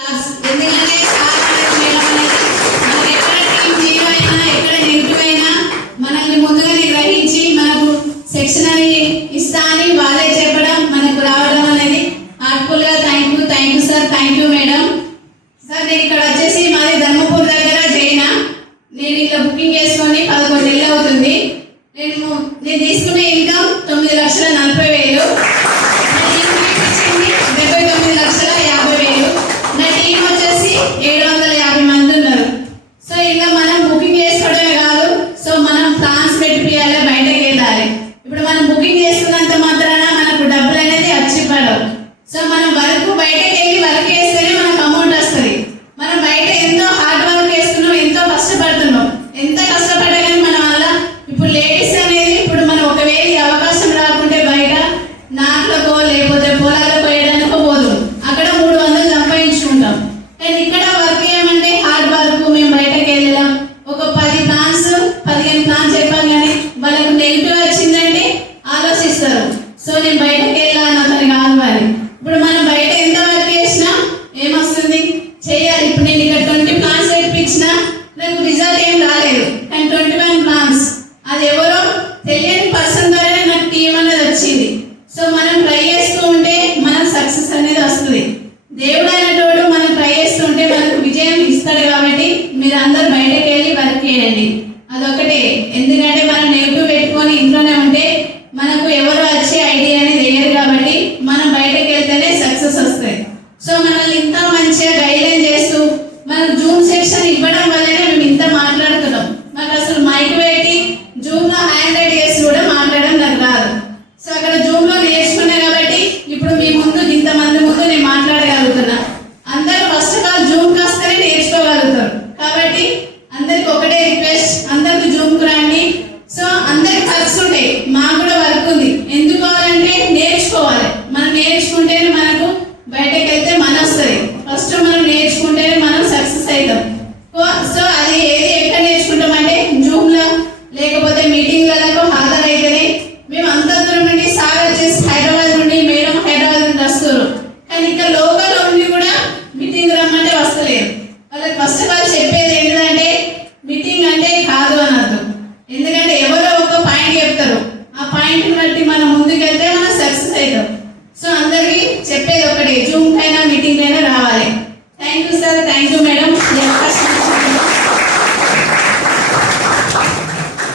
ఎందుకంటే మనకి ఎక్కడ టీం జీరో అయినా ఎక్కడ నెగిటివ్ అయినా మనల్ని ముందుగానే గ్రహించి మనకు సెక్షన్ అని ఇస్తా అని వాళ్ళే చెప్పడం మనకు రావడం అనేది హార్ట్ఫుల్ గా thank you sir, thank you madam. Sir నేను ఇక్కడ వచ్చేసి మాది ధర్మపూర్ దగ్గర జైనా. నేను ఇలా బుకింగ్ చేసుకొని 11 నెలలు అవుతుంది. నేను తీసుకునే ఇన్కమ్ 9,40,000. ఇచ్చింది 79,50,000. నా టీం వచ్చేసి 750 మంది ఉన్నారు. సో ఇంకా మనం బుకింగ్ చేసుకోవడమే కాదు, సో మనం ప్లాన్స్ పెట్టియాలి, బయటకు వెళ్ళాలి. ఇప్పుడు మనం బుకింగ్ చేసుకున్నంత మాత్రాన మనకు డబ్బులు అనేది వచ్చిపడవు. సో మనం వర్క్ బయటకు వెళ్ళి వర్క్ చేస్తేనే మనకు అమౌంట్ వస్తుంది. మనం బయట ఎంతో హార్డ్ వర్క్ చేస్తున్నాం, ఎంతో కష్టపడుతున్నాం. ఎంత కష్టపడగానే మన వల్ల ఇప్పుడు లేడీస్ అనేది ఇప్పుడు మనం ఒకవేళ ఈ అవకాశం రాకుంటే బయట నాట్లకో లేకపోతే పొలాలకు పోయడానికో పోదు, అక్కడ 300 సంపాదించుకుంటాం. కానీ ఇక్కడ వర్క్ ఏమంటే హార్డ్ వర్క్. మేము బయటకు వెళ్ళాం, ఒక 10 ప్లాన్స్ 15 ప్లాన్స్ చెప్పాం, కానీ వాళ్ళకు నెగిటివ్ వచ్చిందంటే ఆలోచిస్తారు. సో నేను బయటకు వెళ్ళాను అతని కాదు. మరి ఇప్పుడు మనం బయట ఎంత వర్క్ చేసినా ఏమొస్తుంది చేయాలి. ఇప్పుడు నేను ఇక్కడ 20 ప్లాన్స్ తెప్పించినా నాకు రిజల్ట్ ఏం రాలేదు, కానీ 21 ప్లాన్స్ అది ఎవరో తెలియని పర్సన్ ద్వారా నాకు టీం అనేది వచ్చింది. సో మనం ట్రై చేస్తూ ఉంటే మనం సక్సెస్ అనేది వస్తుంది. దేవుడు అనేటోడు మనం ట్రై చేస్తూ ఉంటే మనకు విజయం ఇస్తాడు. కాబట్టి మీరు అందరు బయటకు వెళ్ళి వర్క్ చేయండి, అదొకటే. ఎందుకంటే మనం నెగిటివ్ పెట్టుకొని ఇంట్లోనే ఉంటే మనకు ఎవరు వచ్చే ఐడియా అనేది వేయరు. కాబట్టి మనం బయటకు వెళ్తేనే సక్సెస్ వస్తాయి. సో మనల్ని ఇంత మంచిగా గైడ్లైన్ చేస్తూ మనం జూమ్ సెక్షన్ ఇవ్వడం వల్లనే మేము ఇంత మాట్లాడుతున్నాం. నాకు అసలు మైక్ పెట్టి జూమ్ లో హ్యాండ్ రైట్ చేసి కూడా మాట్లాడడం నాకు రాదు. సో అక్కడ జూమ్ లో నేర్చుకున్నా కాబట్టి ఇప్పుడు మీ ముందు ఇంతమంది ముందు నేను మాట్లాడగలుగుతున్నా. అందరూ ఫస్ట్ ఆఫ్ ఆల్ జూమ్ కాస్తేనే నేర్చుకోగలుగుతారు. కాబట్టి అందరికి ఒకటే రిక్వెస్ట్, అందరికి జూమ్ కు రండి. సో అందరికి వర్క్స్ ఉంటాయి, మాకు కూడా వర్క్ ఉంది. ఎందుకు కావాలంటే నేర్చుకోవాలి. మనం నేర్చుకుంటేనే మనకు బయటకు వెళ్తే మన వస్తుంది. ఫస్ట్ మనం నేర్చుకుంటేనే మనం సక్సెస్ అవుతాం. సో అది ఏది ఎక్కడ నేర్చుకుంటాం అంటే జూమ్ లో లేకపోతే మీటింగ్లకు హాజరైతేనే. మేము అంత దూరం నుండి సార్ వచ్చేసి హైదరాబాద్ నుండి, మేడం హైదరాబాద్ నుండి వస్తారు, కానీ ఇక్కడ లోకల్ ఉండి కూడా మీటింగ్ రమ్మంటే వస్తలేదు. వాళ్ళకి ఫస్ట్ ఆఫ్ ఆల్ చెప్పేది ఏంటంటే మీటింగ్ అంటే కాదు అని అర్థం. ఎందుకంటే ఎవరో ఒక పాయింట్ చెప్తారు, ఆ పాయింట్ని బట్టి మనం ముందుకెళ్తే మనం సక్సెస్ అవుతాం.